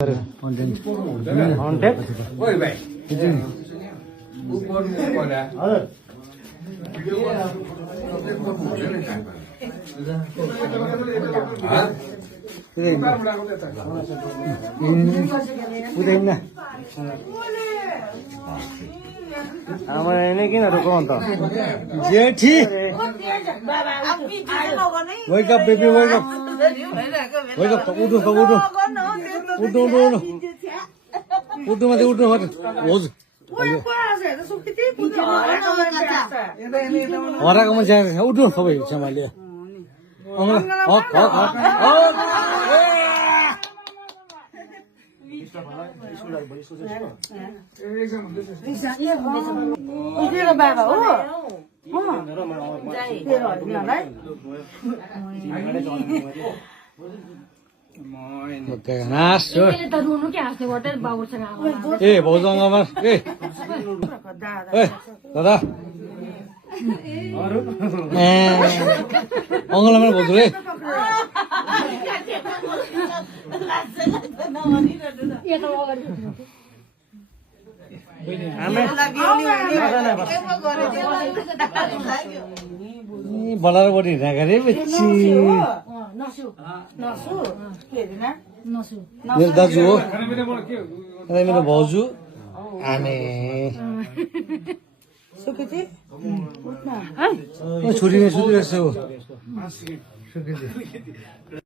Oi, velho. O corno olha. जेठी wake up baby wake up उठो सब उठो उठो उठो उठो मत उठो मत रोज हराको मान्छे उठो सबै सम्हाल्यो बाबा हो ए भाउजूमा ए दादा अङ्गलामा भाउजू रे बलाएर बढी हिँडेको रे बेची मेरो दाजु हो मेरो भाउजू आमे छोरी रहेछ